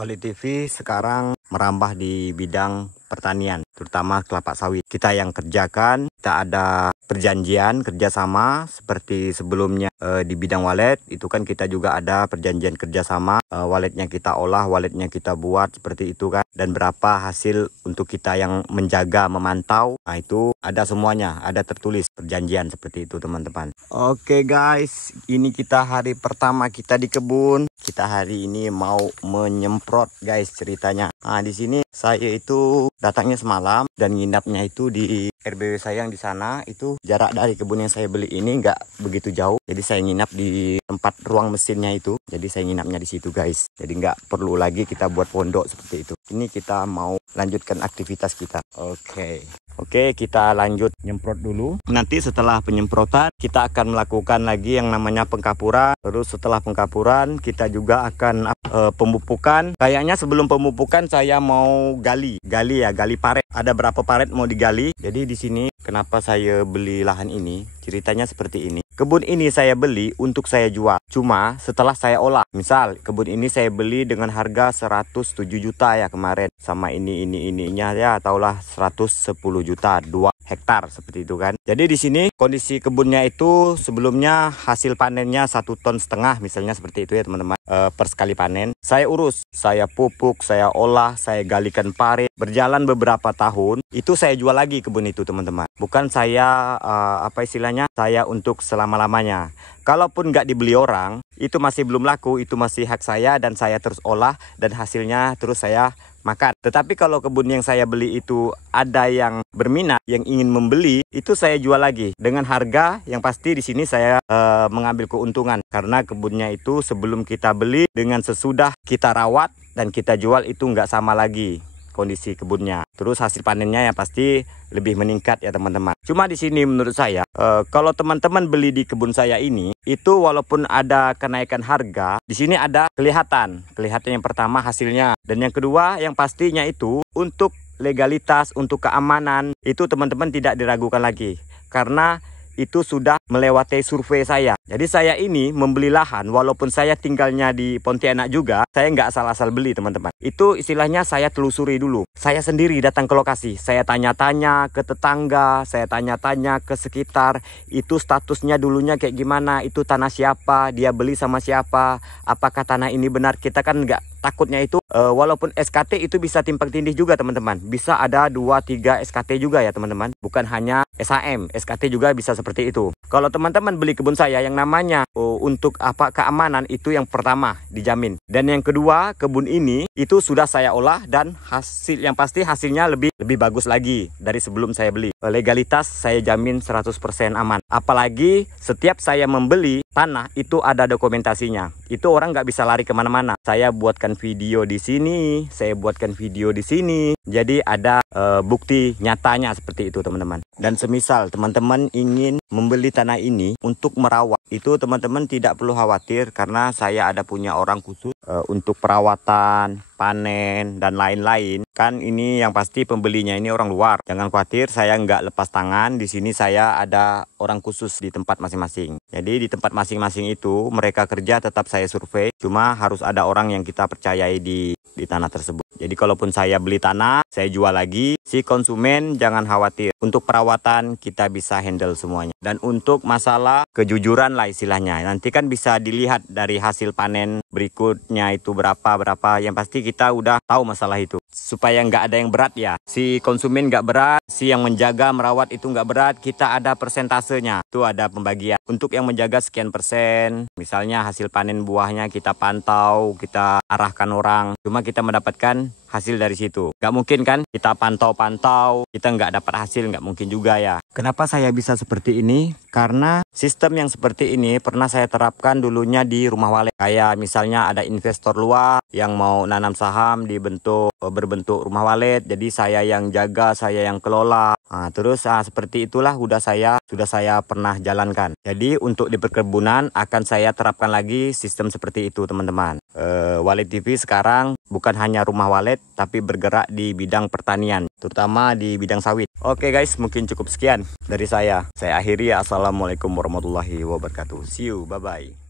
Walid TV sekarang merambah di bidang pertanian, terutama kelapa sawit. Kita yang kerjakan, kita ada perjanjian kerjasama seperti sebelumnya di bidang walet. Itu kan kita juga ada perjanjian kerjasama, waletnya kita olah, waletnya kita buat seperti itu kan. Dan berapa hasil untuk kita yang menjaga, memantau, nah itu ada semuanya, ada tertulis perjanjian seperti itu teman-teman. Oke guys, ini kita hari pertama kita di kebun. Kita hari ini mau menyemprot guys ceritanya. Nah di sini saya itu datangnya semalam dan nginapnya itu di RBW saya yang di sana. Itu jarak dari kebun yang saya beli ini nggak begitu jauh. Jadi saya nginap di tempat ruang mesinnya itu. Jadi saya nginapnya di situ guys. Jadi nggak perlu lagi kita buat pondok seperti itu. Ini kita mau lanjutkan aktivitas kita. Oke, kita lanjut nyemprot dulu. Nanti setelah penyemprotan kita akan melakukan lagi yang namanya pengkapuran. Terus setelah pengkapuran kita juga akan pemupukan. Kayaknya sebelum pemupukan saya mau gali paret. Ada berapa paret mau digali. Jadi di sini kenapa saya beli lahan ini? Ceritanya seperti ini. Kebun ini saya beli untuk saya jual. Cuma setelah saya olah. Misal kebun ini saya beli dengan harga 107 juta ya kemarin. Sama ininya ya taulah 110 juta 2 hektar seperti itu kan. Jadi di sini kondisi kebunnya itu sebelumnya hasil panennya 1,5 ton misalnya seperti itu ya teman-teman. Per sekali panen saya urus, saya pupuk, saya olah, saya galikan parit. Berjalan beberapa tahun itu saya jual lagi kebun itu teman-teman. Bukan saya saya untuk selama-lamanya. Kalaupun nggak dibeli orang, itu masih belum laku, itu masih hak saya dan saya terus olah dan hasilnya terus saya makan. Tetapi kalau kebun yang saya beli itu ada yang berminat, yang ingin membeli, itu saya jual lagi dengan harga yang pasti di sini saya mengambil keuntungan karena kebunnya itu sebelum kita beli dengan sesudah kita rawat dan kita jual itu nggak sama lagi kondisi kebunnya. Terus hasil panennya yang pasti lebih meningkat ya teman-teman. Cuma di sini menurut saya kalau teman-teman beli di kebun saya ini itu walaupun ada kenaikan harga, di sini ada kelihatan yang pertama hasilnya dan yang kedua yang pastinya itu untuk legalitas, untuk keamanan itu teman-teman tidak diragukan lagi karena itu sudah melewati survei saya. Jadi saya ini membeli lahan walaupun saya tinggalnya di Pontianak juga, saya nggak asal-asal beli teman-teman. Itu istilahnya saya telusuri dulu. Saya sendiri datang ke lokasi, saya tanya-tanya ke tetangga, saya tanya-tanya ke sekitar, itu statusnya dulunya kayak gimana, itu tanah siapa, dia beli sama siapa, apakah tanah ini benar. Kita kan nggak takutnya itu walaupun SKT itu bisa timpang tindih juga teman-teman. Bisa ada 2-3 SKT juga ya teman-teman. Bukan hanya SHM, SKT juga bisa seperti itu. Kalau teman-teman beli kebun saya yang namanya untuk keamanan itu yang pertama dijamin. Dan yang kedua kebun ini itu sudah saya olah dan hasil yang pasti hasilnya lebih bagus lagi dari sebelum saya beli. Legalitas saya jamin 100% aman. Apalagi setiap saya membeli tanah itu ada dokumentasinya. Itu orang nggak bisa lari kemana-mana. Saya buatkan video di sini, saya buatkan video di sini. Jadi ada bukti nyatanya seperti itu teman-teman. Dan semisal teman-teman ingin membeli tanah ini untuk merawat, itu teman-teman tidak perlu khawatir karena saya ada punya orang khusus untuk perawatan, panen dan lain-lain. Kan ini yang pasti pembelinya ini orang luar. Jangan khawatir, saya nggak lepas tangan. Di sini saya ada orang khusus di tempat masing-masing. Jadi di tempat masing-masing itu mereka kerja tetap saya survei. Cuma harus ada orang yang kita percayai di tanah tersebut. Jadi kalaupun saya beli tanah, saya jual lagi. Si konsumen jangan khawatir. Untuk perawatan kita bisa handle semuanya. Dan untuk masalah kejujuran lah istilahnya. Nanti kan bisa dilihat dari hasil panen berikutnya itu berapa. Yang pasti kita udah tahu masalah itu. Supaya nggak ada yang berat ya. Si konsumen nggak berat, si yang menjaga merawat itu nggak berat. Kita ada persentasenya. Itu ada pembagian. Untuk yang menjaga sekian persen. Misalnya hasil panen buahnya kita pantau, kita arahkan orang. Cuma kita mendapatkan hasil dari situ. Nggak mungkin kan kita pantau-pantau, kita nggak dapat hasil, nggak mungkin juga ya. Kenapa saya bisa seperti ini? Karena sistem yang seperti ini pernah saya terapkan dulunya di rumah walet. Kayak misalnya ada investor luar yang mau nanam saham berbentuk rumah walet. Jadi saya yang jaga, saya yang kelola. Nah, terus seperti itulah sudah saya pernah jalankan. Jadi untuk di perkebunan akan saya terapkan lagi sistem seperti itu teman-teman. Walid TV sekarang bukan hanya rumah walet tapi bergerak di bidang pertanian, terutama di bidang sawit. Oke guys, mungkin cukup sekian dari saya. Saya akhiri ya. Assalamualaikum warahmatullahi wabarakatuh. See you, bye-bye.